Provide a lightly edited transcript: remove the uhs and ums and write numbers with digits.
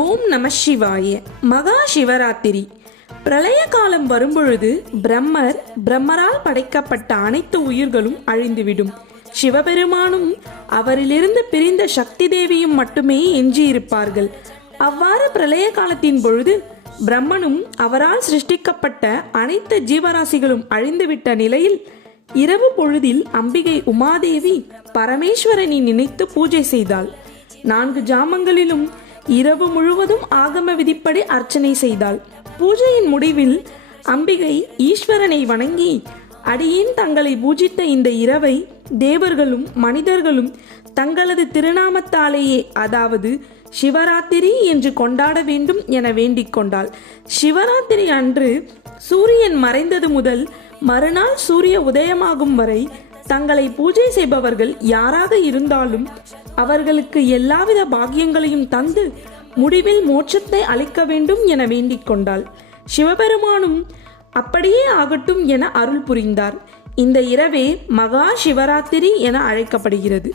ஓம் நம சிவாய. மகா சிவராத்திரி பிரளய காலம் வரும்பொழுது பிரம்மரால் படைக்கப்பட்ட அனைத்து உயிர்களும் அழிந்துவிடும். சிவபெருமானும் அவரிலிருந்து பிரிந்த சக்தி தேவியும் மட்டுமே எஞ்சியிருப்பார்கள். அவ்வாறு பிரளய காலத்தின் பொழுது பிரம்மனும் அவரால் சிருஷ்டிக்கப்பட்ட அனைத்து ஜீவராசிகளும் அழிந்துவிட்ட நிலையில் இரவு பொழுதில் அம்பிகை உமாதேவி பரமேஸ்வரனை நினைத்து பூஜை செய்தாள். 4 ஜாமங்களிலும் இரவு முழுவதும் ஆகம விதிப்படி அர்ச்சனை செய்தாள். பூஜையின் முடிவில் அம்பிகை ஈஸ்வரனை வணங்கி, அடியேன் தங்களை பூஜித்த இந்த இரவை தேவர்களும் மனிதர்களும் தங்களது திருநாமத்தாலேயே, அதாவது சிவராத்திரி என்று கொண்டாட வேண்டும் என வேண்டிக் கொண்டாள். சிவராத்திரி அன்று சூரியன் மறைந்தது முதல் மறுநாள் சூரிய உதயமாகும் வரை தங்களை பூஜை செய்பவர்கள் யாராக இருந்தாலும் அவர்களுக்கு எல்லாவித பாக்கியங்களையும் தந்து முடிவில் மோட்சத்தை அளிக்க வேண்டும் என வேண்டிக் கொண்டாள். சிவபெருமானும் அப்படியே ஆகட்டும் என அருள் புரிந்தார். இந்த இரவே மகா சிவராத்திரி என அழைக்கப்படுகிறது.